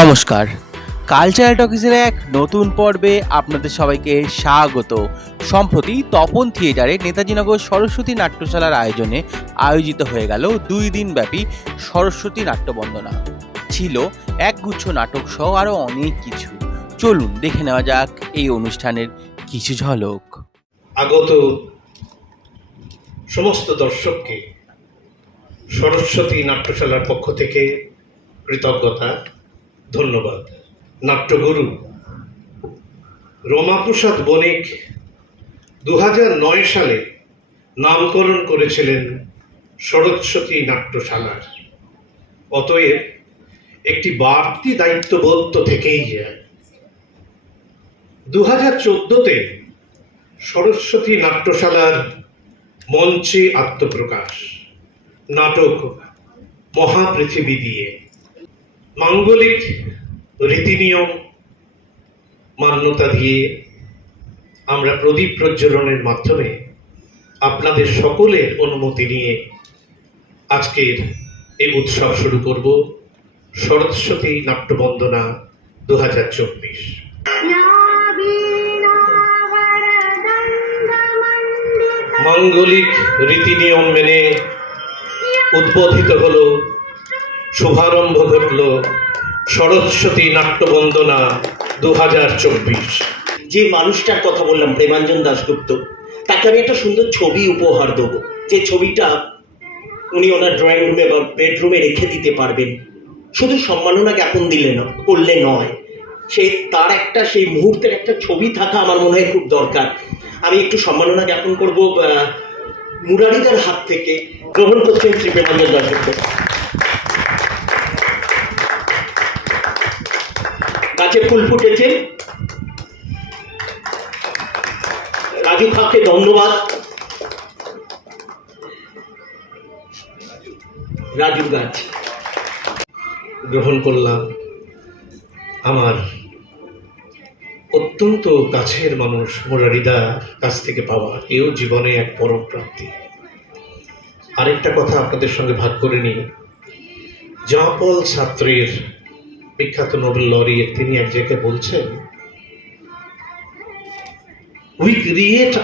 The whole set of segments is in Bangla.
নমস্কার, কালচারাল টকিজের এক নতুন পর্বে আপনাদের সবাইকে স্বাগত। সম্প্রতি তপন থিয়েটারে নেতাজিনগর সরস্বতী নাট্যশালার আয়োজনে আয়োজিত হয়ে গেল 2 দিন ব্যাপী সরস্বতী নাট্যবন্দনা। ছিল একগুচ্ছ নাটক সহ আরও অনেক কিছু। চলুন দেখে নেওয়া যাক এই অনুষ্ঠানের কিছু ঝলক। আগত সমস্ত দর্শককে সরস্বতী নাট্যশালার পক্ষ থেকে কৃতজ্ঞতা, ধন্যবাদ। নাট্যগুরু রমাপ্রসাদ বণিক 2009 সালে নামকরণ করেছিলেন সরস্বতী নাট্যশালার। অতএব একটি বাড়তি দায়িত্ববোধ তো থেকেই যায়। 2014-তে সরস্বতী নাট্যশালার মঞ্চে আত্মপ্রকাশ নাটক মহাপৃথিবী দিয়ে মাঙ্গলিক রীতিনিয়ম মান্যতা দিয়ে আমরা প্রদীপ প্রজ্বলনের মাধ্যমে আপনাদের সকলের অনুমতি নিয়ে আজকের এই উৎসব শুরু করব। সরস্বতী নাট্যবন্দনা 2024। মাঙ্গলিক রীতিনিয়ম মেনে উদ্বোধিত হলো, শুভারম্ভ ঘটল সরস্বতী নাট্যবন্দনা 2024। যে মানুষটার কথা বললাম, প্রেমাঞ্জন দাশগুপ্ত, তাকে আমি একটা সুন্দর ছবি উপহার দেবো। যে ছবিটা উনি ওনার ড্রয়িং রুমে বা বেডরুমে রেখে দিতে পারবেন। শুধু সম্মাননা জ্ঞাপন দিলে করলে নয়, তার একটা সেই মুহূর্তের একটা ছবি থাকা আমার মনে হয় খুব দরকার। আমি একটু সম্মাননা জ্ঞাপন করবো মুরারিদার হাত থেকে। গ্রহণ করছেন শ্রী প্রেমাঞ্জন দাশগুপ্ত। গাছে ফুল ফুটেছে। রাজু খাকে ধন্যবাদ। রাজু গাছ গ্রহণ করলাম। আমার অত্যন্ত কাছের মানুষ মুরারিদা কাছ থেকে পাওয়া এও জীবনে এক পরম প্রাপ্তি। আরেকটা কথা আপনাদের সঙ্গে ভাগ করে নিই। জন পল সার্ত্রের বিখ্যাত নোবেল লরিয়েট, তিনি এক জায়গায় বলছেন, we create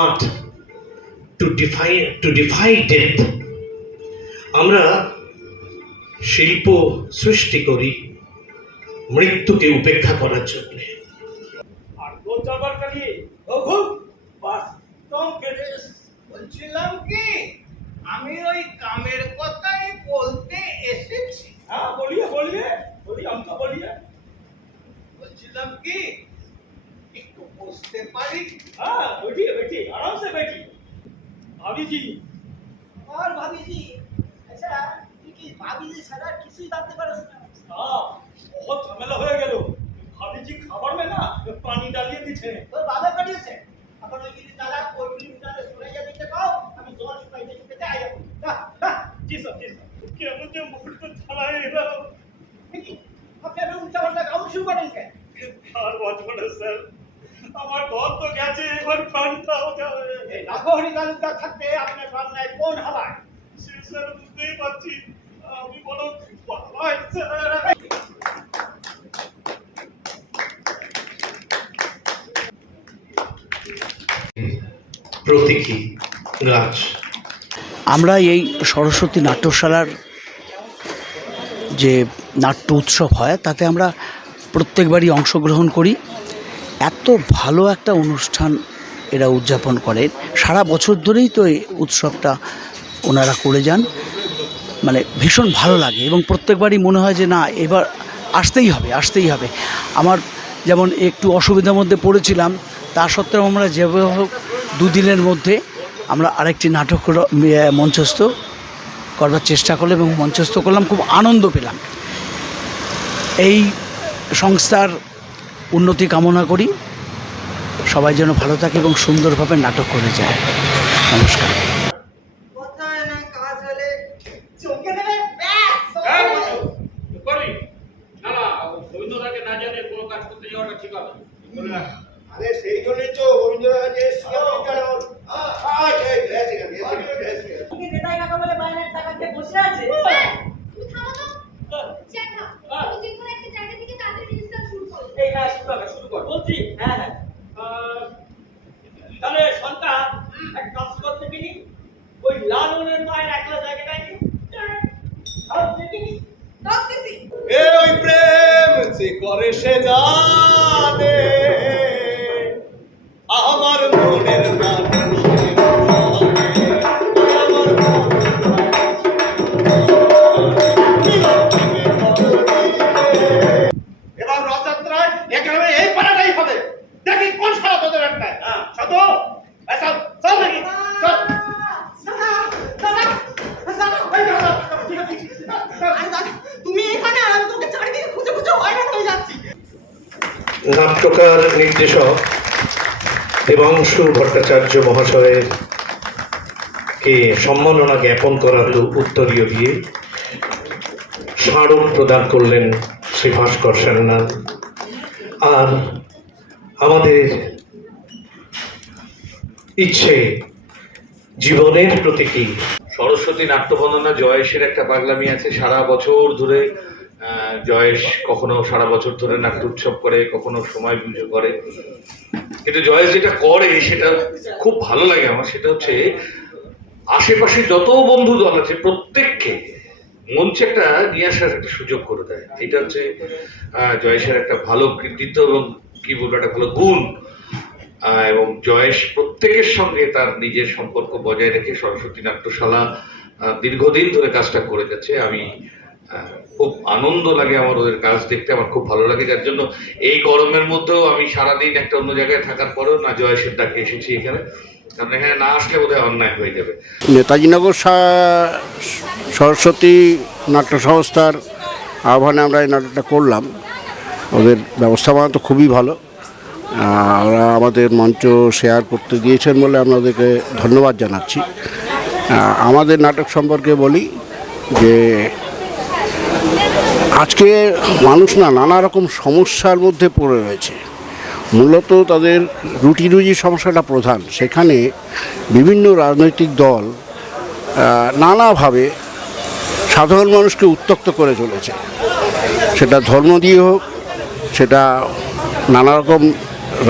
art to defy death. আমরা শিল্প সৃষ্টি করি মৃত্যুকে উপেক্ষা করার জন্য। বলছিলাম কি, আমি ওই কামের কথাই বলতে এসেছি। হ্যাঁ, বলিয়ে আমি তো বলিয়ে বলছিলাম কি, একটু বসতে পারি? हाँ बैठिए आराम से बैठिए। भाभी जी और भाभी जी, अच्छा কি ভাবি जी সারা কিছুই জানতে পারছ না? हाँ, बहुत झमेला হয়ে গেল। ভাবি জি খাবার में না পানি ডালিয়ে দিচ্ছে। তো বাবা কাটিয়েছে এখন ওই গিরি তালা কোইলি উঠালে সরে দিতে কও, আমি জল শুকাইতে শুকাইতে আইয়া পড়ি। जी सर কেন যে মুখটা ঝালাই এলো। আপনি আমি উল্টা পাল্টা গাউন শুরু করেন কেন? আর বাঁচবো না স্যার, আমার ঘর তো গেছে, এবার প্রাণটাও যাবে। এই রাঘহরি তালুকদার থাকতে আপনার প্রাণ নাই কোন হালায়? সে স্যার বুঝতেই পারছি, আমি বড় পাগল স্যার। প্রতীকী গাছ। আমরা এই সরস্বতী নাট্যশালার যে নাট্য উৎসব হয় তাতে আমরা প্রত্যেকবারই অংশগ্রহণ করি। এত ভালো একটা অনুষ্ঠান এরা উদযাপন করেন, সারা বছর ধরেই তো এই উৎসবটা ওনারা করে যান। মানে ভীষণ ভালো লাগে এবং প্রত্যেকবারই মনে হয় যে না, এবার আসতেই হবে। আমার যেমন একটু অসুবিধার মধ্যে পড়েছিলাম, তা সত্ত্বেও আমরা যেভাবে হোক 2 দিনের মধ্যে আমরা আরেকটি নাটক মঞ্চস্থ করবার চেষ্টা করলাম এবং মঞ্চস্থ করলাম, খুব আনন্দ পেলাম। এই সংস্থার উন্নতি কামনা করি, সবাই যেন ভালো থাকে এবং সুন্দরভাবে নাটক করে যায়। নমস্কার। কোথায় না কাজ হলে চমকে দেবে, ব্যাস করবি না না, রবীন্দ্রনাথকে না জানে কোনো কাজ করতে যাওয়াটা ঠিক হবে না। আরে সেই জন্যই তো রবীন্দ্রনাথ তুমি নেতাই কাকা বলে বাইরের টাকা দিয়ে বসে আছে। তুমি থামো তো, তাহলে সন্তান এক কাজ করতে কিনি ওই লালনের মায়ের একলা জায়গাটায় কি সব দেখিনি এ ওই প্রেম যে করে সে জানে আমার মনের মানুষ এবার রথযাত্রায় এখানে এই পাড়াটাই হবে দেখি কোন সারা তোদের একটা শত চল চল দেখি চল তুমি এখানে আর আমি তোকে চারিদিকে খুঁজে খুঁজে হয়রান হয়ে যাচ্ছি। নাট্যকার নির্দেশক দেবাংশু ভট্টাচার্য মহাশয়ের কে সম্মাননা জ্ঞাপন করার উত্তরীয় দিয়ে স্মারক প্রদান করলেন শ্রী ভাস্কর সেননাথ। আর আমাদের ইচ্ছে জীবনের প্রতীকী সরস্বতী নাট্যবন্দনা জয়েশের একটা পাগলামি আছে। সারা বছর ধরে জয়েশ কখনো সারা বছর ধরে নাট্য উৎসব করে, কখনো সময় পুজো করে, কিন্তু জয়েশ যেটা করে সেটা খুব ভালো লাগে আমার। সেটা হচ্ছে আশেপাশে যত বন্ধু দল আছে প্রত্যেককে মঞ্চে একটা নিয়ে আসার একটা সুযোগ করে দেয়। এটা হচ্ছে জয়েশের একটা ভালো কৃতিত্ব এবং কি বলবো একটা ভালো গুণ। এবং জয়েশ প্রত্যেকের সঙ্গে তার নিজের সম্পর্ক বজায় রেখে সরস্বতী নাট্যশালা দীর্ঘদিন ধরে কাজটা করে যাচ্ছে। আমি খুব আনন্দ লাগে আমার ওদের কাজ দেখতে, আমার খুব ভালো লাগে। যার জন্য এই গরমের মধ্যেও আমি সারাদিন একটা অন্য জায়গায় থাকার পরেও না জয়েশের ডাকে এসেছি এখানে, কারণ এখানে না আসলে বোধহয় অন্যায় হয়ে যাবে। নেতাজিনগর সরস্বতী নাট্য সংস্থার আহ্বানে আমরা এই নাটকটা করলাম। ওদের ব্যবস্থাপনা তো খুবই ভালো, ওরা আমাদের মঞ্চ শেয়ার করতে দিয়েছেন বলে আমরা ওদেরকে ধন্যবাদ জানাচ্ছি। আমাদের নাটক সম্পর্কে বলি যে আজকে মানুষ নানা রকম সমস্যার মধ্যে পড়ে রয়েছে। মূলত তাদের রুটি রুজি সমস্যাটা প্রধান। সেখানে বিভিন্ন রাজনৈতিক দল নানাভাবে সাধারণ মানুষকে উত্ত্যক্ত করে চলেছে, সেটা ধর্ম দিয়ে হোক, সেটা নানা রকম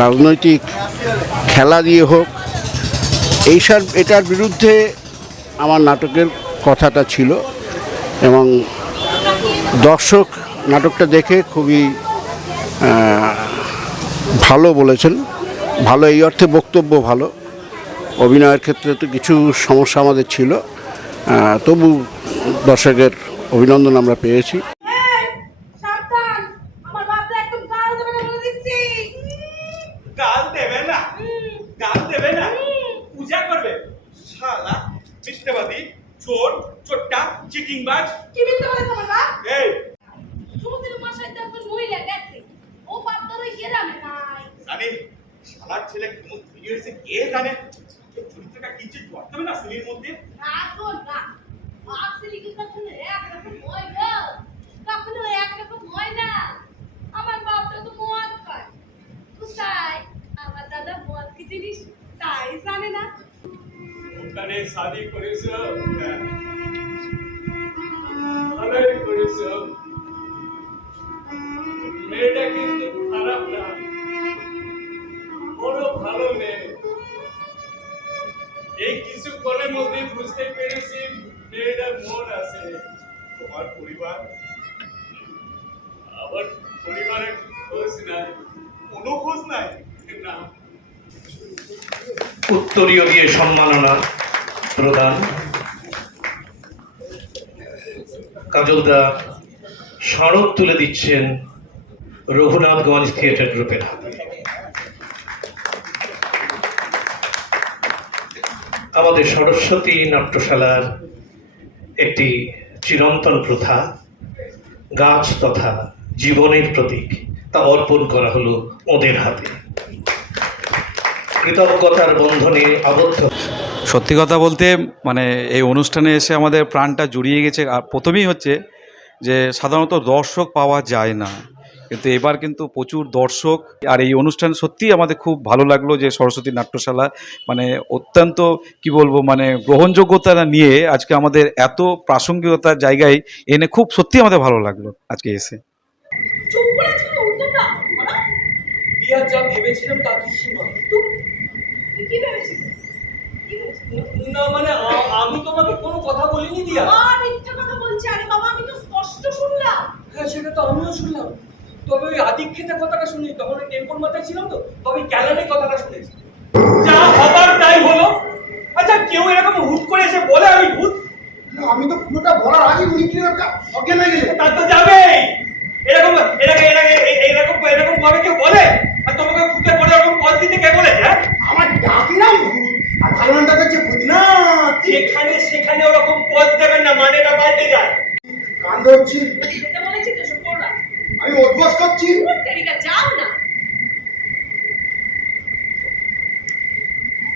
রাজনৈতিক খেলা দিয়ে হোক। এটার বিরুদ্ধে আমার নাটকের কথাটা ছিল এবং দর্শক নাটকটা দেখে খুবই ভালো বলেছেন। ভালো এই অর্থে বক্তব্য ভালো, অভিনয়ের ক্ষেত্রে তো কিছু সমস্যা আমাদের ছিল, তবু দর্শকের অভিনন্দন আমরা পেয়েছি। গাল দেবে না, গাল দেবে না, পূজা করবে শালা মিথ্যাবাদী, চোর, চোরটা, চিটিংবাজ। কি মিথ্যা বলে তোমার বাপ? এই সমুদ্রের মাসায় তো একজন মহিলা দেখছে, ও বাপ তোর ওই গ্রামে নাই। জানি শালার ছেলে কেমন তৈরি হয়েছে কে জানে। চরিত্রটা কিছু করতে হবে না সিনেমার মধ্যে। না তো না, বাপ ছেলে কি কখনো একরকম হয় গো? কখনো একরকম হয় না। আমার বাপটা তো মদ খায়, কোথায়? আমার দাদা মদ কি জিনিস তাই জানে না। ওখানে শাদি করেছ, ভালোই করেছ। মেয়েটা কিন্তু খারাপ না, বড় ভালো মেয়ে। এই কিছুক্ষণের মধ্যে বুঝতে পেরেছি মেয়েটার মন আছে। তোমার পরিবার, আবার পরিবারের খোঁজ নাই, কোনো খোঁজ নাই না। উত্তরীয় দিয়ে সম্মাননা প্রদান। কাজলদা স্মারক তুলে দিচ্ছেন রঘুনাথগঞ্জ থিয়েটার গ্রুপের হাতে। আমাদের সরস্বতী নাট্যশালার একটি চিরন্তন প্রথা, গাছ তথা জীবনের প্রতীক, তা অর্পণ করা হলো ওদের হাতে। কৃতজ্ঞতার বন্ধনে আবদ্ধ। সত্যি কথা বলতে মানে এই অনুষ্ঠানে এসে আমাদের প্রাণটা জুড়িয়ে গেছে। আর প্রথমেই হচ্ছে যে সাধারণত দর্শক পাওয়া যায় না, কিন্তু এবার কিন্তু প্রচুর দর্শক। আর এই অনুষ্ঠান সত্যিই আমাদের খুব ভালো লাগলো যে সরস্বতী নাট্যশালা মানে অত্যন্ত কি বলবো মানে গ্রহণযোগ্যতা নিয়ে আজকে আমাদের এত প্রাসঙ্গিকতার জায়গায় এনে খুব সত্যি আমাদের ভালো লাগলো আজকে এসে। চুপ করে ছিল উত্তর দাও বলো। বিয়ার যা ভেবেছিলাম তা কিছু নয়। তুই কি ভেবেছিস? কি ভেবেছিস? না মানে আমি তোমাকে কোনো কথা বলিনি দিয়া। মিথ্যা কথা বলছি। আরে বাবা, আমি তো স্পষ্ট শুনলাম। হ্যাঁ, সেটা তো আমিও শুনলাম। তবে ওই আদিক্ষেতা কথাটা শুনি, তখন ওই টেম্পোর মাথায় ছিলাম তো, তবে ক্যালারি কথাটা শুনেছি। যা হবার তাই হলো। আচ্ছা, কেউ এরকম হুট করে এসে বলে আমি ভূত? আমি তো পুরোটা বলার আগে উনি কি অজ্ঞান হয়ে গেছে। তার তো যাবেই। এরকম এরকম ভাবে কেউ বলে? আর তোমাকে ভূতে বলে এরকম পথ দিতে কে বলেছে? হ্যাঁ, আমার ডাক নাম ভূত, আর ভালো নামটা হচ্ছে ভূতনাথ। যেখানে সেখানে ওরকম পথ দেবেন না, মানেটা পাল্টে যায়। কান ধরছি, এটা বলেছি তো, সব করো না। আমি অভ্যাস করছি। তেরিকা যাও না।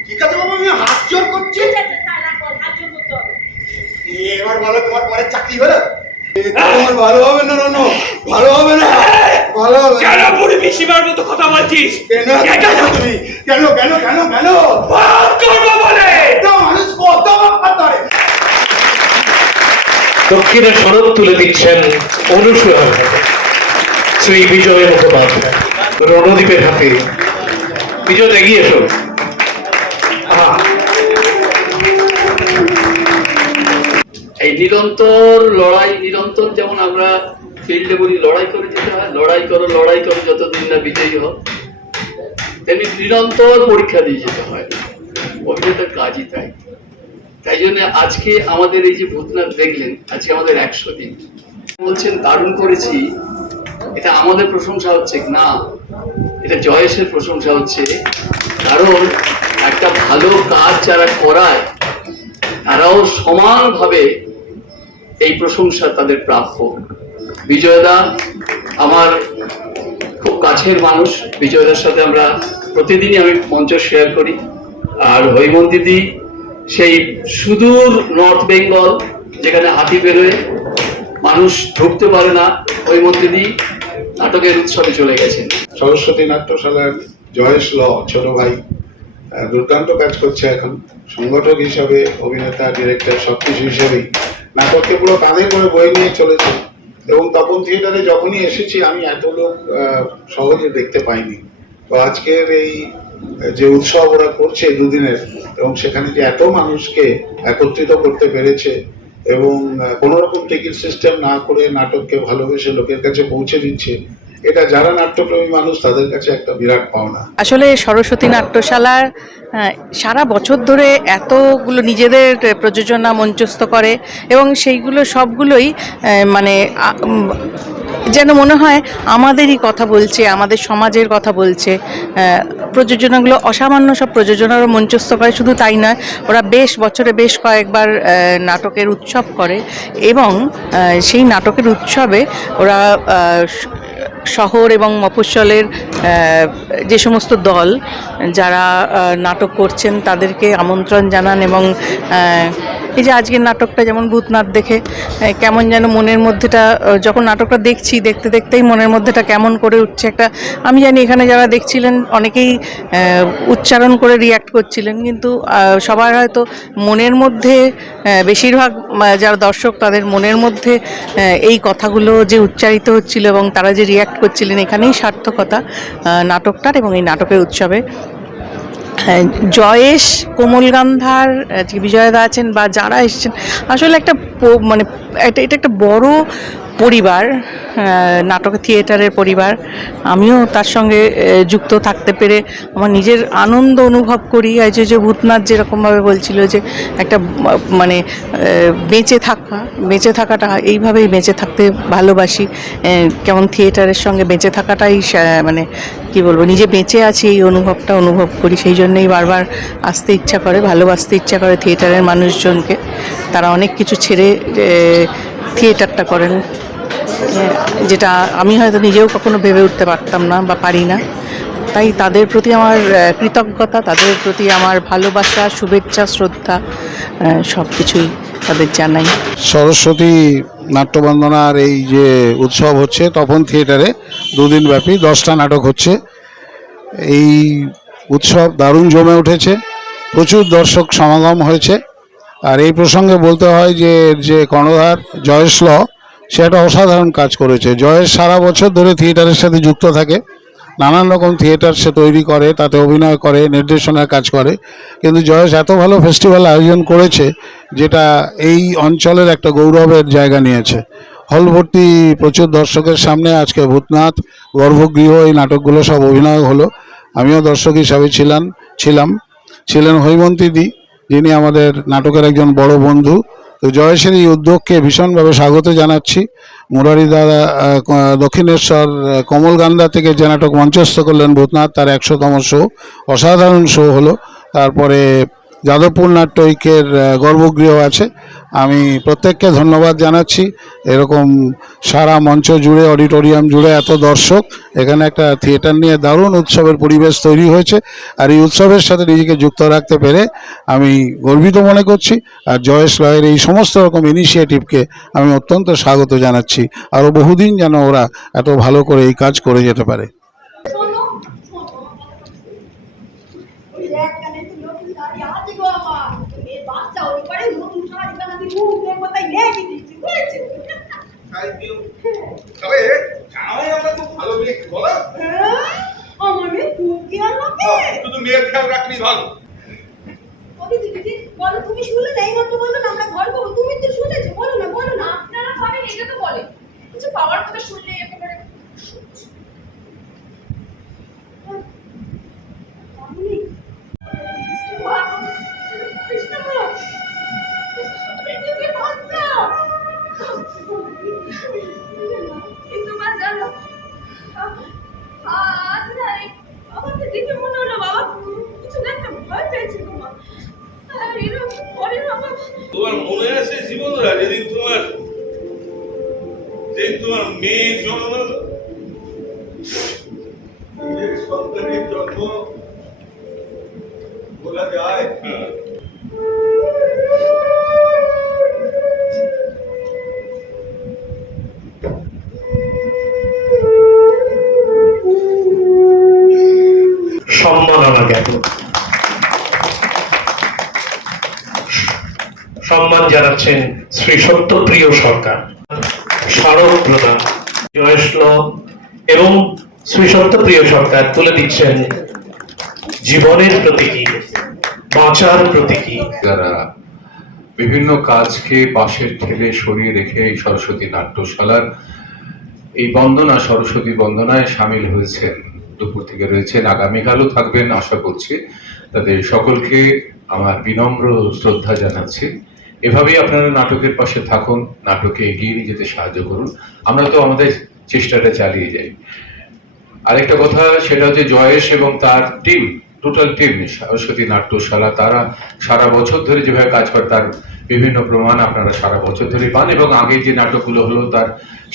ঠিক আছে বাবা, আমি হাত জোর করছি। ঠিক আছে, তাই রাখো, হাত জোর করতে হবে। এবার বলো, তোমার পরের চাকরি হলো? তোমার ভালো হবে না, রানো ভালো হবে না, ভালো হবে না। কেন বুড়ি পিসিমার মতো কথা বলছিস? কেন তুমি কেন কেন কেন কেন বাপ করবো বলে মানুষ কত পারে। দক্ষিণের সড়ক তুলে দিচ্ছেন অনুসরণ শ্রী বিজয় মুখোপাধ্যায় রণদ্বীপের হাতে। বিজয় এগিয়ে এসো। এই নিরন্তর লড়াই, নিরন্তর যেমন আমরা ফিল্ডে বলি লড়াই করে যেতে হয়, লড়াই করো যতদিন না বিজয়ী হও, তেমনি নিরন্তর পরীক্ষা দিয়ে যেতে হয়। অভিনেতার কাজই তাই। তাই জন্য আজকে আমাদের এই যে ভূতনাথ দেখলেন, আজকে আমাদের 100 দিন। বলছেন দারুণ করেছি, এটা আমাদের প্রশংসা হচ্ছে না, এটা জয়েশের প্রশংসা হচ্ছে। কারণ একটা ভালো কাজ যারা করায় তারাও সমানভাবে এই প্রশংসা তাদের প্রাপ্য। বিজয়দা আমার খুব কাছের মানুষ, বিজয়দার সাথে আমরা প্রতিদিনই আমি মঞ্চ শেয়ার করি। আর হৈমন্তীদি সেই সুদূর নর্থ বেঙ্গল, যেখানে হাতি বেরোয় মানুষ ঢুকতে পারে না, হৈমন্তীদি নাটকের উৎসবে চলে গেছেন। সরস্বতী নাট্যশালার জয়েশ ল ছোট ভাই দুর্দান্ত কাজ করছে এখন, সংগঠক হিসাবে, অভিনেতা, ডিরেক্টর সবকিছু হিসাবেই নাটককে পুরো কাঁধে করে বয়ে নিয়ে চলেছে। এবং তপন থিয়েটারে যখনই এসেছি আমি এত লোক সহজে দেখতে পাইনি। তো আজকের এই যে উৎসব ওরা করছে দুদিনের, এবং সেখানে যে এত মানুষকে একত্রিত করতে পেরেছে এবং কোনো রকম টিকিট সিস্টেম না করে নাটককে ভালোবেসে লোকের কাছে পৌঁছে দিচ্ছে, এটা যারা নাট্যপ্রেমী মানুষ তাদের কাছে একটা বিরাট পাওনা। আসলে সরস্বতী নাট্যশালার সারা বছর ধরে এতগুলো নিজেদের প্রযোজনা মঞ্চস্থ করে এবং সেইগুলো সবগুলোই মানে যেন মনে হয় আমাদেরই কথা বলছে, আমাদের সমাজের কথা বলছে। প্রযোজনাগুলো অসামান্য সব প্রযোজনারও মঞ্চস্থ করে, শুধু তাই নয়, ওরা বছরে বেশ কয়েকবার নাটকের উৎসব করে এবং সেই নাটকের উৎসবে ওরা শহর এবং মফস্বলের যে সমস্ত দল যারা নাটক করছেন তাদেরকে আমন্ত্রণ জানান। এবং এই যে আজকের নাটকটা যেমন ভূতনাথ দেখে কেমন যেন মনের মধ্যেটা, যখন নাটকটা দেখতে দেখতেই মনের মধ্যেটা কেমন করে উঠছে একটা। আমি জানি এখানে যারা দেখছিলেন অনেকেই উচ্চারণ করে রিয়্যাক্ট করছিলেন, কিন্তু সবার হয়তো মনের মধ্যে, বেশিরভাগ যারা দর্শক তাদের মনের মধ্যে এই কথাগুলো যে উচ্চারিত হচ্ছিল এবং তারা যে রিয়্যাক্ট করছিলেন, এখানেই সার্থকতা নাটকটার এবং এই নাটকের উৎসবে। জয়েশ, কোমল গান্ধার, বিজয়দা আছেন বা যারা এসেছেন, আসলে একটা মানে এটা একটা বড় পরিবার, নাটক থিয়েটারের পরিবার। আমিও তার সঙ্গে যুক্ত থাকতে পেরে আমার নিজের আনন্দ অনুভব করি। এই যে ভূতনাথ যেরকমভাবে বলছিল যে একটা মানে বেঁচে থাকাটা এইভাবেই বেঁচে থাকতে ভালোবাসি, কেমন থিয়েটারের সঙ্গে বেঁচে থাকাটাই মানে কি বলবো, নিজে বেঁচে আছি এই অনুভবটা অনুভব করি। সেই জন্যই বারবার আসতে ইচ্ছা করে, ভালোবাসতে ইচ্ছা করে থিয়েটারের মানুষজনকে। তারা অনেক কিছু ছেড়ে থিয়েটারটা করেন, যেটা আমি হয়তো নিজেও কখনো ভেবে উঠতে পারতাম না বা পারি না। তাই তাদের প্রতি আমার কৃতজ্ঞতা, তাদের প্রতি আমার ভালোবাসা, শুভেচ্ছা, শ্রদ্ধা সব কিছুই তাদের জানাই। সরস্বতী নাট্যবন্দনার এই যে উৎসব হচ্ছে তপন থিয়েটারে দুদিন ব্যাপী 10টা নাটক হচ্ছে। এই উৎসব দারুণ জমে উঠেছে, প্রচুর দর্শক সমাগম হয়েছে। আর এই প্রসঙ্গে বলতে হয় যে কর্ণধার জয়েশ ল, সে একটা অসাধারণ কাজ করেছে। জয়েশ সারা বছর ধরে থিয়েটারের সাথে যুক্ত থাকে, নানান রকম থিয়েটার সে তৈরি করে, তাতে অভিনয় করে, নির্দেশনার কাজ করে। কিন্তু জয়েশ এত ভালো ফেস্টিভ্যাল আয়োজন করেছে যেটা এই অঞ্চলের একটা গৌরবের জায়গা নিয়েছে। হল ভর্তি প্রচুর দর্শকের সামনে আজকে ভূতনাথ, গর্ভগৃহ এই নাটকগুলো সব অভিনয় হলো। আমিও দর্শক হিসাবে ছিলেন হৈমন্তীদি, যিনি আমাদের নাটকের একজন বড় বন্ধু। তো জয়েশের এই উদ্যোগকে ভীষণভাবে স্বাগত জানাচ্ছি। মুরারি দাদা দক্ষিণেশ্বর কমলগান্দা থেকে যে নাটক মঞ্চস্থ করলেন ভূতনাথ, তার 100তম শো, অসাধারণ শো হলো। তারপরে যাদবপুর নাট্য ঐক্যের গর্ভগৃহ আছে। আমি প্রত্যেককে ধন্যবাদ জানাচ্ছি। এরকম সারা মঞ্চ জুড়ে, অডিটোরিয়াম জুড়ে এত দর্শক, এখানে একটা থিয়েটার নিয়ে দারুণ উৎসবের পরিবেশ তৈরি হয়েছে। আর এই উৎসবের সাথে নিজেকে যুক্ত রাখতে পেরে আমি গর্বিত মনে করছি। আর জয়েশ লয়ের এই সমস্ত রকম ইনিশিয়েটিভকে আমি অত্যন্ত স্বাগত জানাচ্ছি। আরও বহুদিন যেন ওরা এত ভালো করে এই কাজ করে যেতে পারে। শোনো, শোনো, ওই এক কানে তো নতুন শাড়ি আছে গো আমার। এই বাচ্চা ওই পারে নতুন শাড়ি বানাতে মুখ দেখবো তাই লেগে দিচ্ছি, বুঝেছো? তবে জামাই আমরা খুব ভালো মেয়ে, বলো? আমার মেয়ে খুব খেয়াল রাখে। শুধু মেয়ের খেয়াল রাখলি ভালো। দিদি বলো, তুমি শুনলে না? এইমাত্র বললো না আমরা ঘর করবো, তুমি তো শুনেছো, বলো না, বলো না। আপনারা পাবেন এটা তো বলে, কিছু পাওয়ার কথা শুনলে একেবারে আমাকে দেখে মনে হলো বাবা কিছু একটা ভয় পেয়েছে তোমার। এরকম পরে বাবা তোমার মনে আছে জীবনরা যেদিন তোমার মেয়ে জন্ম হলো, নিজের সন্তানের জন্ম বলা যায়? সম্মাননা জ্ঞাত সম্মান জানাচ্ছেন শ্রী সত্যপ্রিয় সরকার, স্মারক প্রদান জয়েশ ল এবং শ্রী সত্যপ্রিয় সরকার তুলে দিচ্ছেন জীবনের প্রতীকী, বাঁচার প্রতীকী। যারা বিভিন্ন কাজকে পাশের ঠেলে সরিয়ে রেখে এই সরস্বতী নাট্যশালার এই বন্দনা, সরস্বতী বন্দনায় সামিল হয়েছেন, দুপুর থেকে রয়েছেন, আগামীকালও থাকবেন আশা করছি, তাদের সকলকে আমার বিনম্র শ্রদ্ধা জানাচ্ছি। এভাবেই আপনারা নাটকের পাশে থাকুন, নাটকে এগিয়ে নিয়ে যেতে সাহায্য করুন। আমরা তো আমাদের চেষ্টাটা চালিয়ে যাই। আরেকটা কথা, সেটা হচ্ছে জয়েশ এবং তার টিম, টোটাল টিম সরস্বতী নাট্যশালা, তারা সারা বছর ধরে যেভাবে কাজ করে তার বিভিন্ন প্রমাণ আপনারা সারা বছর ধরে পান। এবং আগে যে নাটকগুলো হলো তার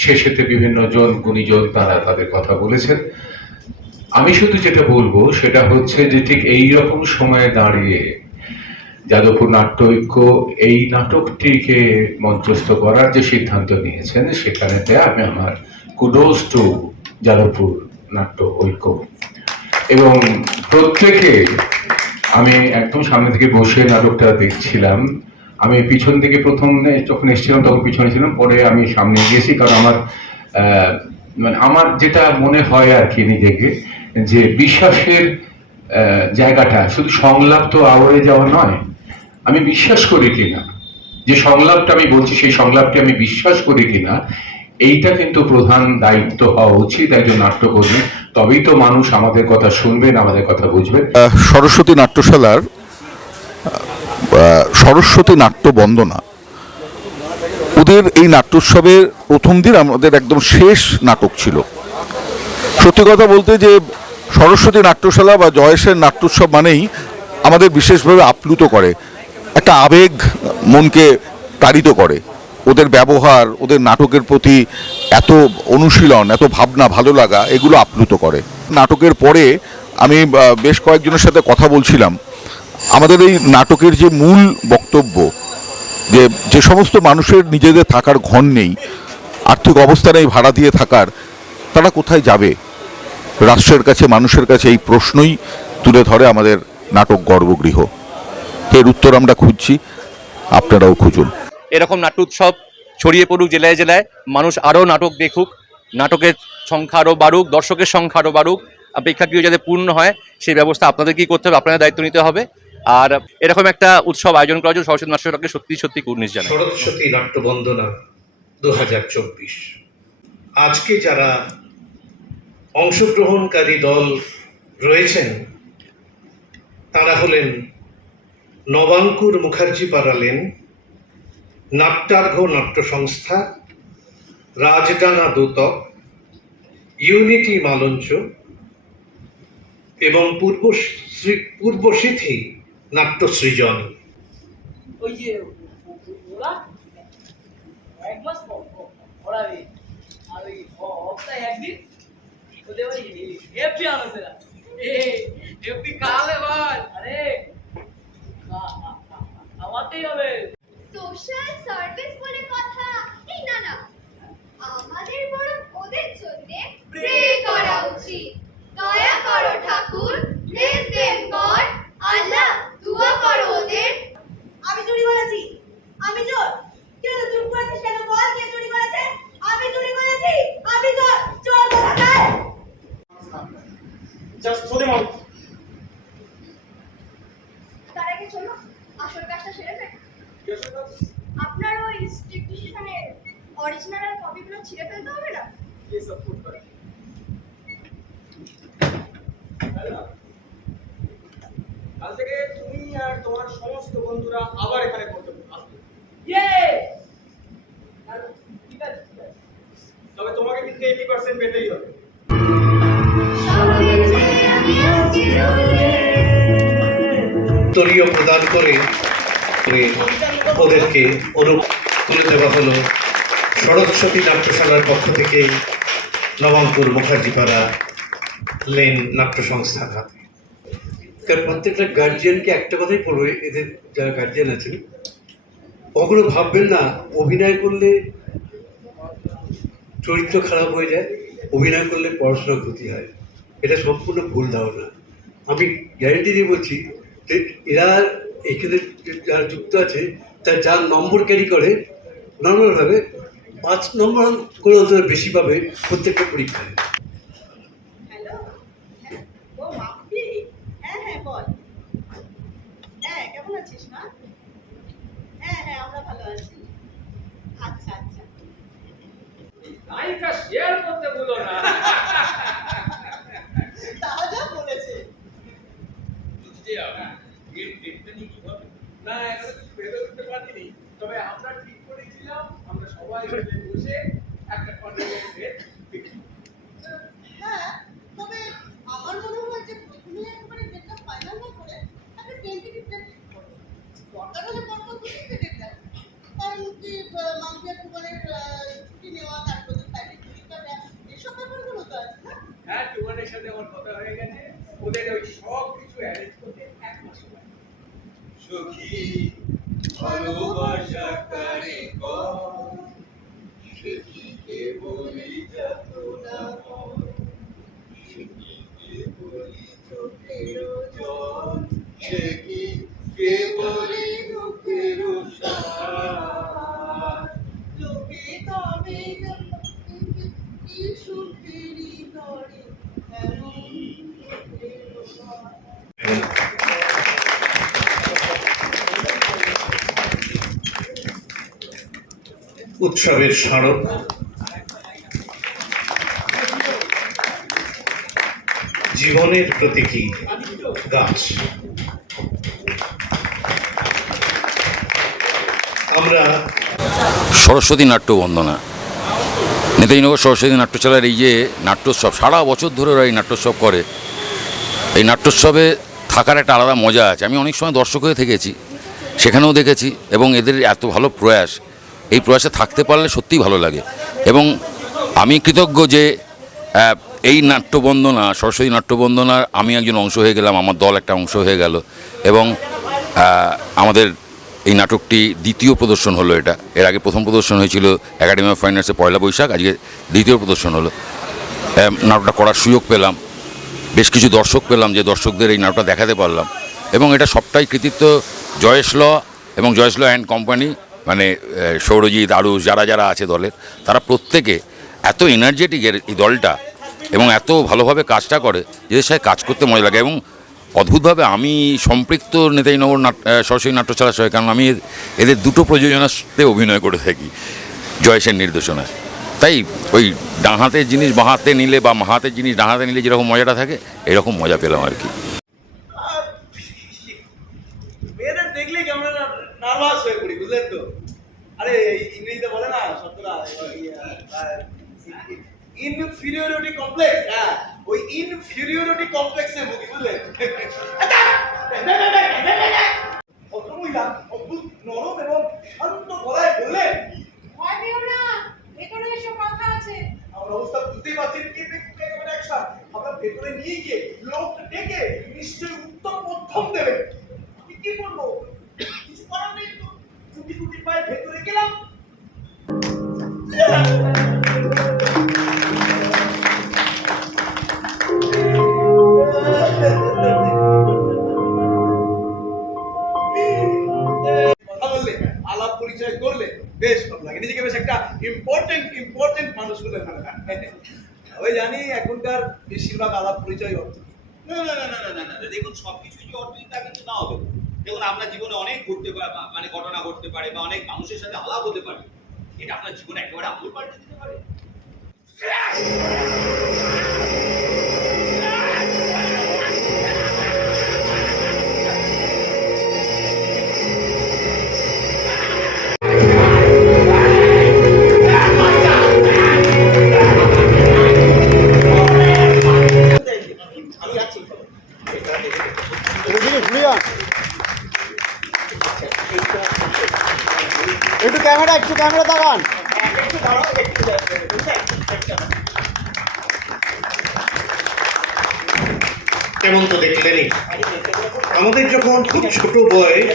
শেষেতে বিভিন্ন জন গুণীজন তারা তাদের কথা বলেছেন। আমি শুধু যেটা বলবো সেটা হচ্ছে যে ঠিক এই রকম সময়ে দাঁড়িয়ে যাদবপুর নাট্য ঐক্য এই নাটকটিকে মঞ্চস্থ করার যে সিদ্ধান্ত নিয়েছেন, সেখানেতে আমি আমার কুডোস টু যাদবপুর নাট্য ঐক্য। এবং প্রত্যেকে, আমি একদম সামনে থেকে বসে নাটকটা দেখছিলাম। আমি পিছন থেকে প্রথমে যখন এসেছিলাম তখন পিছনে ছিলাম, পরে আমি সামনে গিয়েছি, কারণ মানে আমার যেটা মনে হয় আর কি নিজেকে, যে বিশ্বাসের জায়গাটা শুধু সংলাপ তো আওড়ে যাওয়া নয়। আমি বিশ্বাস করি কিনা, যে সংলাপটা আমি বলছি সেই সংলাপটি আমি বিশ্বাস করি কিনা, এইটা কিন্তু প্রধান দায়িত্ব হওয়া উচিত একজন নাট্যকর্মী। তবেই তো মানুষ আমাদের কথা শুনবেন, আমাদের কথা বুঝবেন। সরস্বতী নাট্যশালার সরস্বতী নাট্য বন্দনা, ওদের এই নাট্যোৎসবের প্রথম দিন আমাদের একদম শেষ নাটক ছিল। সত্যি কথা বলতে যে সরস্বতী নাট্যশালা বা জয়েশের নাট্যোৎসব মানেই আমাদের বিশেষভাবে আপ্লুত করে, একটা আবেগ মনকে তাড়িত করে। ওদের ব্যবহার, ওদের নাটকের প্রতি এত অনুশীলন, এত ভাবনা, ভালো লাগা, এগুলো আপ্লুত করে। নাটকের পরে আমি বেশ কয়েকজনের সাথে কথা বলছিলাম। আমাদের এই নাটকের যে মূল বক্তব্য, যে সমস্ত মানুষের নিজেদের থাকার ঘর নেই, আর্থিক অবস্থা নেই ভাড়া দিয়ে থাকার, তারা কোথায় যাবে? রাষ্ট্রের কাছে, মানুষের কাছে এই প্রশ্নই তুলে ধরে আমাদের নাটক গর্ভগৃহ। এর উত্তর আমরা খুঁজছি, আপনারাও খুঁজুন। এরকম নাট্য উৎসব ছড়িয়ে পড়ুক জেলায় জেলায়, মানুষ আরও নাটক দেখুক, নাটকের সংখ্যা আরও বাড়ুক, দর্শকের সংখ্যা আরও বাড়ুক। প্রেক্ষাগৃহ যাতে পূর্ণ হয় সেই ব্যবস্থা আপনাদেরকেই করতে হবে, আপনাদের দায়িত্ব নিতে হবে। আর এরকম একটা উৎসব আয়োজন করার জন্য সরস্বতী নাট্যশালাকে সত্যি সত্যি কুর্নিশ জানাই। সরস্বতী নাট্যবন্দনা 2024 আজকে যারা অংশগ্রহণকারী দল রয়েছেন তারা হলেন নবাঙ্কুর মুখার্জি পাড়া লেন, নাট্যার্ঘ নাট্য সংস্থা, রাজডাঙ্গা দূতক, ইউনিটি মালঞ্চ এবং পূর্বশীথি নাট্যসৃজন। ওই যে ওরা এক মাস পড়াবে আর ওই সপ্তাহে একদিন ওদের ওই এফবি আনন্দ এফবি কালে ভাই, আরে আমাতেই হবে। সোশ্যাল সার্ভিস বলে কথা, এই না না, আমাদের বরং ওদের জন্য প্রে করা উচিত। দয়া করো ঠাকুর, ব্লেস দেম গড, আল্লাহ দুয়া করো ওদের। আমি চুরি করেছি, আমি চোর। কেন চুরি করেছিস? কেন বল, কে চুরি করেছে? আমি চুরি করেছি, আমি চোর। চোর কোথাকার? Just throw them out. তার আগে চলো আসল কাজটা সেরে ফেলি। আপনার ওই স্ট্রিক্ট ডিসিশনের অরিজিনাল আর কপিগুলো ছিঁড়ে ফেলতে হবে না? প্লিজ সাপোর্ট করো। কাল থেকে তুমি আর তোমার সমস্ত বন্ধুরা আবার এখানে পড়তে আসবে। ঠিক আছে ঠিক আছে। তবে তোমাকে কিন্তু 80% পেতেই হবে। উত্তরীয় প্রদান করে ওদেরকে তুলে দেওয়া হলো সরস্বতী নাট্যশালার পক্ষ থেকে নবাঙ্কুর মুখার্জিপাড়া লেন নাট্য সংস্থার হাতে। প্রত্যেকটা গার্জিয়ানকে একটা কথাই বলবো, এদের যারা গার্জিয়ান আছেন কখনো ভাববেন না অভিনয় করলে চরিত্র খারাপ হয়ে যায়, অভিনয় করলে পড়াশোনার ক্ষতি হয়। এটা সম্পূর্ণ ভুল ধারণা। আমি গ্যারেন্টি দিয়ে বলছি যে এরা এখানে যারা যুক্ত আছে তার যার নম্বর ক্যারি করে নর্মালভাবে 5 নম্বর করে অন্তত বেশি পাবে প্রত্যেকটা পরীক্ষায়। হ্যালো, ও মাম্পি, হ্যাঁ হ্যাঁ বল। হ্যাঁ কেমন আছিস মা? হ্যাঁ হ্যাঁ আমরা ভালো আছি। আচ্ছা আচ্ছা। নায়িকা শেয়ার করতে বলো না। তাজা বলেছে। না এখনো কিছু ভেবে উঠতে পারিনি, তবে আমরা ঠিক করেছিলাম আমরা সবাই মিলে বসে একটা কন্টেন্ট দেখি। হ্যাঁ, তবে আমার মনে হয় যে প্রথমে একবারে ডেটটা ফাইনাল না করে একটা টেন্টেটিভ ডেট ঠিক করো। দরকার হলে পরপর দুদিন ডেট দেয়। কারণ কি মাম্পি আর টুবানের ছুটি নেওয়া, তারপর ফ্লাইটের টিকিটটা দেওয়া, এসব ব্যাপারগুলো তো আছে না? হ্যাঁ, টুবানের সাথে আমার কথা হয়ে গেছে, ওদের ওই সব কিছু অ্যারেঞ্জ করতে 1 মাস সময়। সখী ভালোবাসা কারে কর, সে কি কেবলই যাতনা হয়, সে কি কেবলই চোখের জল, সে কি কেবলই মুখের সার। লোকে তবে কি সুখেরই করে এমন সুখের হয়। উৎসবের স্মারক জীবনের প্রতীকী গাছ। আমরা সরস্বতী নাট্য বন্দনা, নেতাজিনগর সরস্বতী নাট্যশালার এই যে নাট্যোৎসব, সারা বছর ধরে ওরা এই নাট্যোৎসব করে। এই নাট্যোৎসবে থাকার একটা আলাদা মজা আছে। আমি অনেক সময় দর্শক হয়ে থেকেছি, সেখানেও দেখেছি, এবং এদের এত ভালো প্রয়াস, এই প্রয়াসে থাকতে পারলে সত্যিই ভালো লাগে। এবং আমি কৃতজ্ঞ যে এই নাট্যবন্দনা, সরস্বতী নাট্যবন্দনার আমি একজন অংশ হয়ে গেলাম, আমার দল একটা অংশ হয়ে গেল, এবং আমাদের এই নাটকটি দ্বিতীয় প্রদর্শন হলো। এটা এর আগে প্রথম প্রদর্শন হয়েছিল একাডেমি অফ ফাইন আর্টসে 1 বৈশাখ, আজকে দ্বিতীয় প্রদর্শন হলো। নাটকটা করার সুযোগ পেলাম, বেশ কিছু দর্শক পেলাম, যে দর্শকদের এই নাটকটা দেখাতে পারলাম। এবং এটা সবটাই কৃতিত্ব জয়েশ ল এবং জয়েশ ল অ্যান্ড কোম্পানি, মানে সৌরজিৎ, আরুষ, যারা যারা আছে দলের, তারা প্রত্যেকে এত এনার্জেটিকের এই দলটা, এবং এত ভালোভাবে কাজটা করে এদের সাথে কাজ করতে মজা লাগে। এবং অদ্ভুতভাবে আমি সম্পৃক্ত নেতাজি নগর সরস্বতী নাট্যশালার সঙ্গে, কারণ আমি এদের দুটো প্রযোজনাতে অভিনয় করে থাকি জয়েশের নির্দেশনায়। তাই ওই ডান হাতের জিনিস বাঁ হাতে নিলে বা মা হাতের জিনিস ডান হাতে নিলে যেরকম মজাটা থাকে এরকম মজা পেলাম আর কি। মেয়েদের দেখলেই কেমন নার্ভাস হয়ে পড়ি, বুঝলেন তো? আরে ইংরেজিতে বলে না শব্দটা ইনফিরিয়রিটি কমপ্লেক্স, হ্যাঁ ওই ইনফিরিয়রিটি কমপ্লেক্সের মুখী, বুঝলেন? ভদ্রমহিলা অদ্ভুত নরম এবং শান্ত গলায় বললেন, ভয় পেও না, ভেতরে এসে কথা আছে। আমার অবস্থা বুঝতেই পারছেন, আমরা ভেতরে নিয়ে গিয়ে লোক ডেকে নিশ্চয়ই উত্তম মধ্যম দেবে। আমি কি করবো, কিছু করার নেই তো, টুটি টুটি পায়ে ভেতরে গেলাম। কথা বললে, আলাপ পরিচয় করলে বেশ ভালো লাগে, নিজেকে বেশ একটা ইম্পর্টেন্ট মানুষ বলে মনে হয়। তবে জানি এখনকার বেশিরভাগ আলাপ পরিচয় অর্থ। না, দেখুন সবকিছুই যে অর্থনীতি তা কিন্তু না হবে। দেখুন আপনার জীবনে অনেক ঘটতে পারে, মানে ঘটনা ঘটতে পারে বা অনেক মানুষের সাথে আলাপ হতে পারে, এটা আপনার জীবনে একেবারে আমূল পাল্টে দিতে পারে। আমি আছি। একটু ক্যামেরা তাকান। একটু দাঁড়াও, তেমন তো দেখলেনই, আমাদের যখন খুব ছোট বয়স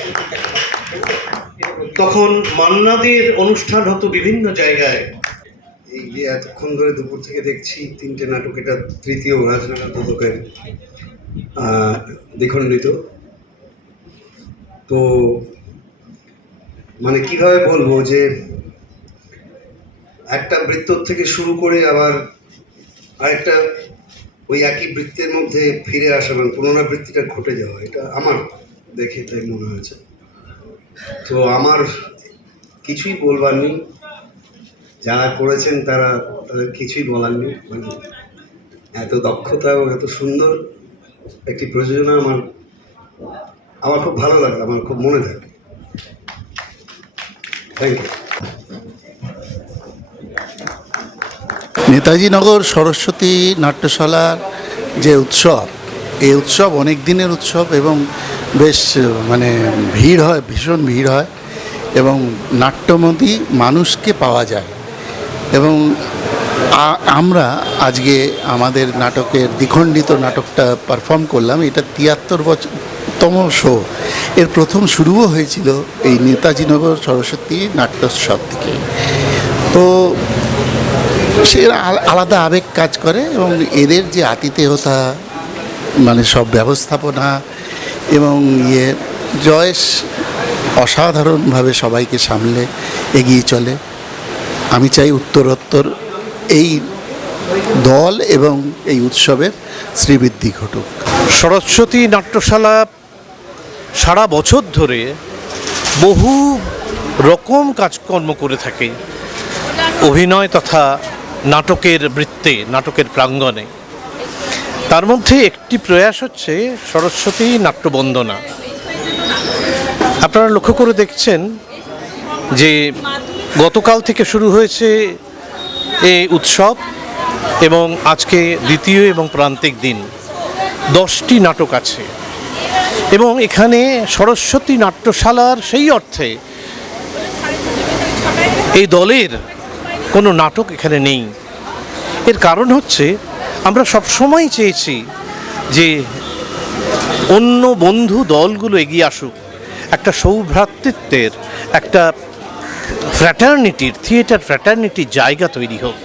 তখন মান্নাদের অনুষ্ঠান হতো বিভিন্ন জায়গায়। এই যে এতক্ষণ ধরে দুপুর থেকে দেখছি 3টে নাটক, এটা তৃতীয় রাজনাটক দুদকের দ্বিখণ্ডিত। তো মানে কিভাবে বলবো যে একটা বৃত্ত থেকে শুরু করে আবার আরেকটা ওই একই বৃত্তের মধ্যে ফিরে আসা, মানে পুনরাবৃত্তিটা ঘটে যাওয়া, এটা আমার দেখে তাই মনে হয়েছে। তো আমার কিছুই বলবার নেই, যারা করেছেন তাদের কিছুই বলার নেই। মানে এত দক্ষতা এবং এত সুন্দর একটি প্রযোজনা আমার খুব ভালো লাগে, আমার খুব মনে থাকে। Thank you. নেতাজি নগর সরস্বতী নাট্যশালার যে উৎসব, এই উৎসব অনেক দিনের উৎসব এবং বেশ মানে ভিড় হয়, ভীষণ ভিড় হয় এবং নাট্যমতী মানুষকে পাওয়া যায়। এবং আমরা আজকে আমাদের নাটকের দ্বিখণ্ডিত নাটকটা পারফর্ম করলাম, এটা 73তম শো। এর প্রথম শুরুও হয়েছিল এই নেতাজি নগর সরস্বতী নাট্যোৎসব থেকে। তো সে আলাদা আবেগ কাজ করে এবং এদের যে আতিথেয়তা, মানে সব ব্যবস্থাপনা এবং জয়েশ অসাধারণভাবে সবাইকে সামলে এগিয়ে চলে। আমি চাই উত্তরোত্তর এই দল এবং এই উৎসবের শ্রীবৃদ্ধি ঘটুক। সরস্বতী নাট্যশালা সারা বছর ধরে বহু রকম কাজকর্ম করে থাকে অভিনয় তথা নাটকের বৃত্তে, নাটকের প্রাঙ্গণে। তার মধ্যে একটি প্রয়াস হচ্ছে সরস্বতী নাট্যবন্দনা। আপনারা লক্ষ্য করে দেখছেন যে গতকাল থেকে শুরু হয়েছে এই উৎসব এবং আজকে দ্বিতীয় এবং প্রান্তিক দিন। 10টি নাটক আছে এবং এখানে সরস্বতী নাট্যশালার সেই অর্থে এই দলের কোনো নাটক এখানে নেই। এর কারণ হচ্ছে আমরা সবসময় চেয়েছি যে অন্য বন্ধু দলগুলো এগিয়ে আসুক, একটা সৌভ্রাতৃত্বের, একটা ফ্র্যাটার্নিটির, থিয়েটার ফ্র্যাটার্নিটির জায়গা তৈরি হোক।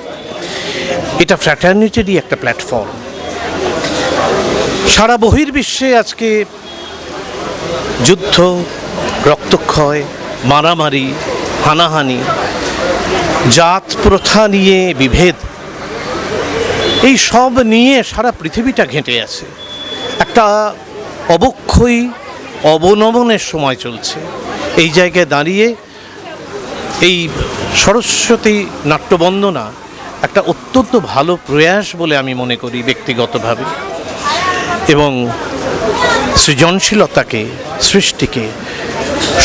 এটা ফ্র্যাটার্নিটিরই একটা প্ল্যাটফর্ম। সারা বহির্বিশ্বে আজকে যুদ্ধ, রক্তক্ষয়, মারামারি, হানাহানি, জাত প্রথা নিয়ে বিভেদ, এই সব নিয়ে সারা পৃথিবীটা ঘেঁটে আছে। একটা অবক্ষয়ী অবনমনের সময় চলছে। এই জায়গায় দাঁড়িয়ে এই সরস্বতী নাট্যবন্দনা একটা অত্যন্ত ভালো প্রয়াস বলে আমি মনে করি ব্যক্তিগতভাবে, এবং সৃজনশীলতাকে, সৃষ্টিকে,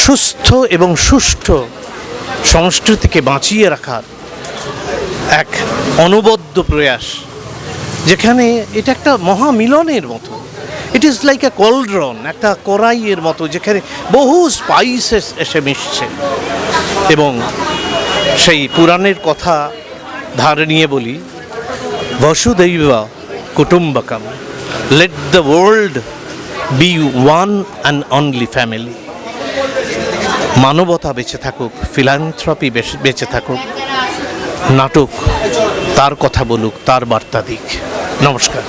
সুস্থ এবং সুষ্ঠু সংস্কৃতিকে বাঁচিয়ে রাখার এক অনবদ্য প্রয়াস, যেখানে এটা একটা মহামিলনের মতো। ইট ইজ লাইক এ কলড্রন, একটা কড়াইয়ের মতো, যেখানে বহু স্পাইসেস এসে মিশছে। এবং সেই পুরাণের কথা ধার নিয়ে বলি, বসুদৈবা কুটুম্বকম, let the world be one and only family. মানবতা বেঁচে থাকুক, ফিলান্থ্রপি বেঁচে থাকুক, নাটক তার কথা বলুক, তার বার্তা দিক। নমস্কার।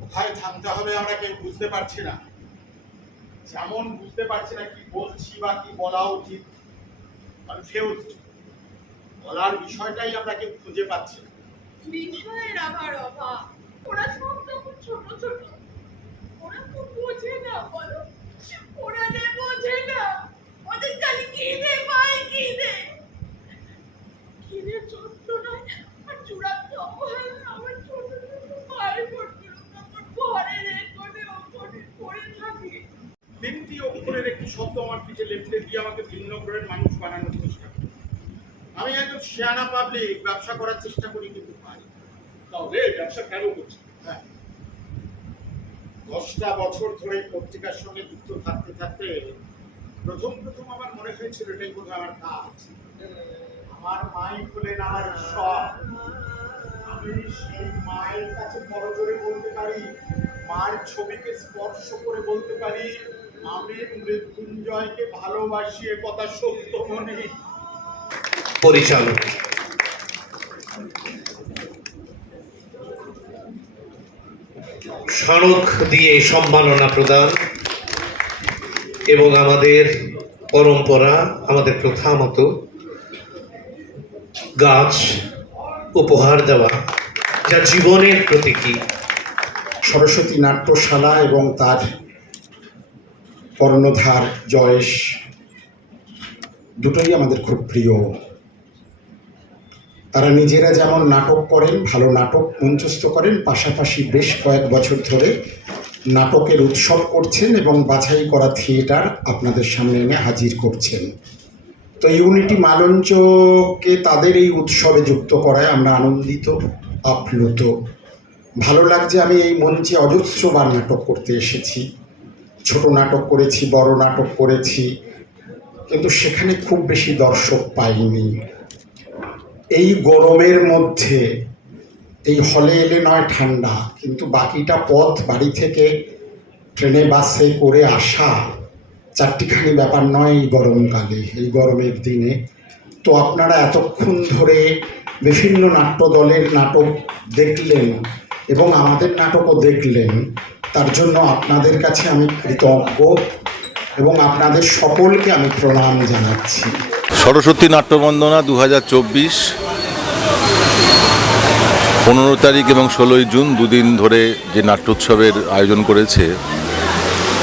কোথায় থামতে হবে আমরা কেউ বুঝতে পারছি না, যেমন বুঝতে পারছি না কি বলছি বা কি বলা উচিত। কনফিউজড, বলার বিষয়টাই আমরা কেউ খুঁজে পাচ্ছি না। বিষয়ের আবার অভাব। ওরা সব তখন ছোট ছোট, ওরা তো বোঝে না, বলো ওরা বোঝে না। ওদের খালি খিদে পায়, খিদে যন্ত্রণায় আর চূড়ান্ত অবহেলা আমার ছোট ছোট পায়ে পড়ছিল, তখন ঘরের কোণে ওপরে পড়ে থাকি। তিনটি অক্ষরের একটি শব্দ আমার পিঠে লেপটে দিয়ে আমাকে ভিন্ন গ্রহের মানুষ বানানোর চেষ্টা করে। আমি একজন শেয়ানা পাবলিক, ব্যবসা করার চেষ্টা করি কিন্তু পারি। তাহলে ব্যবসা কেন করছি? হ্যাঁ, 10টা বছর ধরে পত্রিকার সঙ্গে যুক্ত থাকতে থাকতে প্রথম আমার মনে হয়েছিল এটাই বোধহয় আমার কাজ। আমার মাই হলেন আমার ঈশ্বর। আমি সেই মায়ের কাছে বড় জোরে বলতে পারি, মার ছবিকে স্পর্শ করে বলতে পারি, আমি মৃত্যুঞ্জয়কে ভালোবাসি, এ কথা সত্য মনে। পরিচালক স্মারক দিয়ে সম্মাননা প্রদান এবং আমাদের পরম্পরা, আমাদের প্রথা মতো গাছ উপহার দেওয়া, যা জীবনের প্রতীকী। সরস্বতী নাট্যশালা এবং তার কর্ণধার জয়েশ দুটোই আমাদের খুব প্রিয়। তারা নিজেরা যেমন নাটক করেন, ভালো নাটক মঞ্চস্থ করেন, পাশাপাশি বেশ কয়েক বছর ধরে নাটকের উৎসব করছেন এবং বাছাই করা থিয়েটার আপনাদের সামনে এনে হাজির করছেন। তো ইউনিটি মালঞ্চকে তাদের এই উৎসবে যুক্ত করায় আমরা আনন্দিত, আপ্লুত। ভালো লাগছে। আমি এই মঞ্চে অজস্রবার নাটক করতে এসেছি, ছোট নাটক করেছি, বড় নাটক করেছি, কিন্তু সেখানে খুব বেশি দর্শক পাইনি। এই গরমের মধ্যে এই হলে এলে নয় ঠান্ডা, কিন্তু বাকিটা পথ বাড়ি থেকে ট্রেনে বাসে করে আসা চারটিখানি ব্যাপার নয় এই গরমকালে, এই গরমের দিনে। তো আপনারা এতক্ষণ ধরে বিভিন্ন নাট্য দলের নাটক দেখলেন এবং আমাদের নাটকও দেখলেন, তার জন্য আপনাদের কাছে আমি কৃতজ্ঞ এবং আপনাদের সকলকে আমি প্রণাম জানাচ্ছি। সরস্বতী নাট্যবন্দনা 2024 15 তারিখ এবং 16ই জুন দুদিন ধরে যে নাট্যোৎসবের আয়োজন করেছে,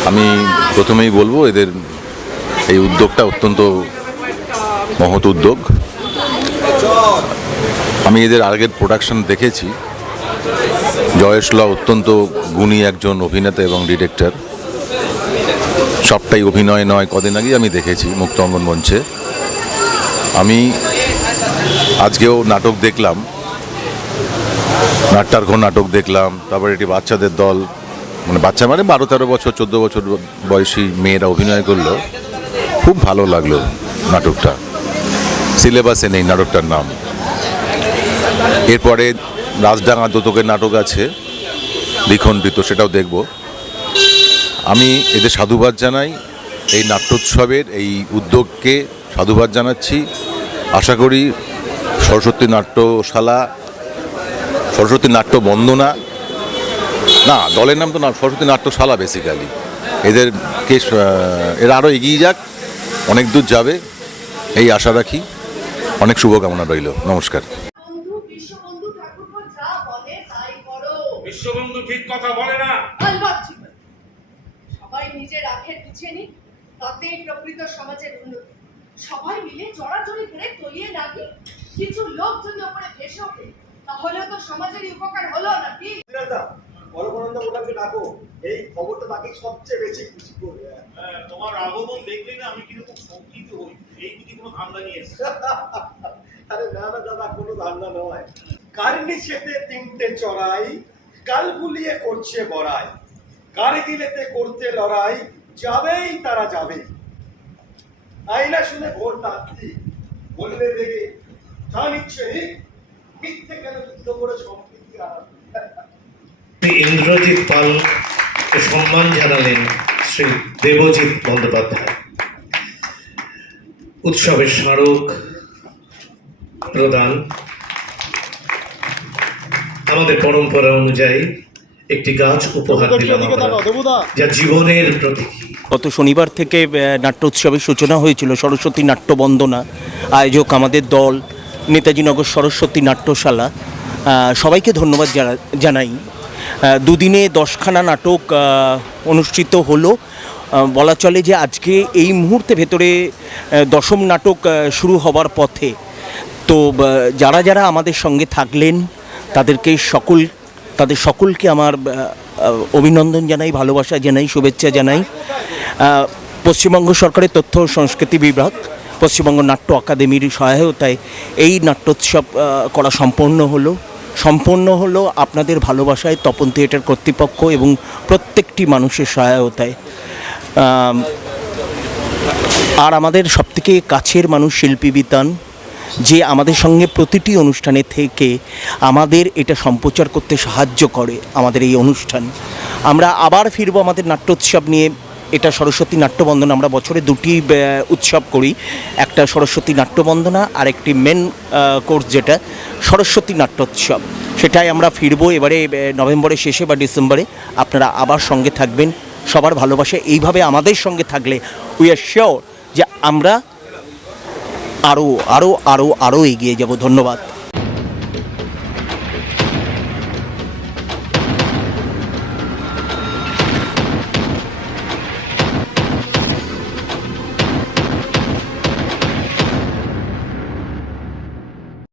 আমি প্রথমেই বলবো এদের এই উদ্যোগটা অত্যন্ত মহৎ উদ্যোগ। আমি এদের আগের প্রোডাকশন দেখেছি। জয়েশলা অত্যন্ত গুণী একজন অভিনেতা এবং ডিরেক্টর। সবটাই অভিনয় নয়, কদিন আগে আমি দেখেছি মুক্ত অঙ্গন মঞ্চে। আমি আজকেও নাটক দেখলাম, নাট্যার্ঘ নাটক দেখলাম। তারপরে একটি বাচ্চাদের দল, মানে বাচ্চা মানে 12-13 বছর 14 বছর বয়সী মেয়েরা অভিনয় করলো। খুব ভালো লাগলো নাটকটা। সিলেবাসে নেই নাটকটার নাম। এরপরে রাজডাঙ্গা দোতকের নাটক আছে দ্বিখণ্ডিত, সেটাও দেখব। আমি এদের সাধুবাদ জানাই, এই নাট্যোৎসবের এই উদ্যোগকে সাধুবাদ জানাচ্ছি। আশা করি সরস্বতী নাট্যশালা, সরস্বতী নাট্য বন্দনা না, দলের নাম তো না, সরস্বতী নাট্যশালা বেসিক্যালি, এদেরকে এরা আরও এগিয়ে যাক, অনেক দূর যাবে এই আশা রাখি। অনেক শুভকামনা রইল। নমস্কার। বন্ধু বিশ্ববন্ধু ঠাকুর যা বলে ঠিক কথা বলে না। আলবাত ঠিক বলে। সবাই নিজের আখের গুছিয়ে নিক, তাতেই প্রকৃত সমাজের উন্নতি। সবাই মিলে জড়াজড়ি করে তলিয়ে নাকি কিছু লোক যদি ওপরে ভেসে ওঠে, তাহলেও তো সমাজেরই উপকার হলো নাকি? পরমানন্দ ওটাকে ডাকো, এই খবরটা তাকে সবচেয়ে বেশি খুশি করবে। তোমার আগমন দেখলে না আমি কিন্তু খুব শঙ্কিত হই। এই বুঝি কোনো ধান্দা নিয়ে এসেছে? আরে না না দাদা, কোনো ধান্দা নয়। কার নিষেধে তিনটে চড়াই, কাল গুলিয়ে করছে বড়াই, কারগিলেতে করতে লড়াই, যাবেই তারা যাবে। আইনা শুনে ভোর তাত্ত্বিক বললে দেখে যা নিচ্ছে মিথ্যে কেন যুদ্ধ করে সম্প্রীতি আনন্দ। ইন্দ্রজিৎ পাল সম্মান জানালেন শ্রী দেবজিৎ বন্দ্যোপাধ্যায়। উৎসবের স্মারক প্রদান আমাদের পরম্পরা অনুযায়ী একটি গাছ উপহার দিলাম আমরা, যা জীবনের প্রতীক। গত শনিবার থেকে নাট্যোৎসবের সূচনা হয়েছিল সরস্বতী নাট্যবন্দনা। আয়োজক আমাদের দল, নেতাজিনগর সরস্বতী নাট্যশালা। সবাইকে ধন্যবাদ জানাই। দুদিনে 10খানা নাটক অনুষ্ঠিত হলো। বলা চলে যে আজকে এই মুহূর্তে ভেতরে 10ম নাটক শুরু হবার পথে। তো যারা যারা আমাদের সঙ্গে থাকলেন তাদের সকলকে আমার অভিনন্দন জানাই, ভালোবাসা জানাই, শুভেচ্ছা জানাই। পশ্চিমবঙ্গ সরকারের তথ্য ও সংস্কৃতি বিভাগ, পশ্চিমবঙ্গ নাট্য আকাদেমির সহায়তায় এই নাট্যোৎসব করা সম্পন্ন হলো আপনাদের ভালোবাসায়, তপন থিয়েটার কর্তৃপক্ষ এবং প্রত্যেকটি মানুষের সহায়তায়। আর আমাদের সবথেকে কাছের মানুষ শিল্পী বিতান, যে আমাদের সঙ্গে প্রতিটি অনুষ্ঠানে থেকে আমাদের এটা সম্প্রচার করতে সাহায্য করে আমাদের এই অনুষ্ঠান। আমরা আবার ফিরবো আমাদের নাট্যোৎসব নিয়ে। এটা সরস্বতী নাট্যবন্দনা। আমরা বছরে 2টি উৎসব করি, একটা সরস্বতী নাট্যবন্দনা আর একটি মেন কোর্স যেটা সরস্বতী নাট্যোৎসব। সেটাই আমরা ফিরবো এবারে নভেম্বরের শেষে বা ডিসেম্বরে। আপনারা আবার সঙ্গে থাকবেন। সবার ভালোবাসা এইভাবে আমাদের সঙ্গে থাকলে উই আর শিওর যে আমরা আরও এগিয়ে যাব। ধন্যবাদ।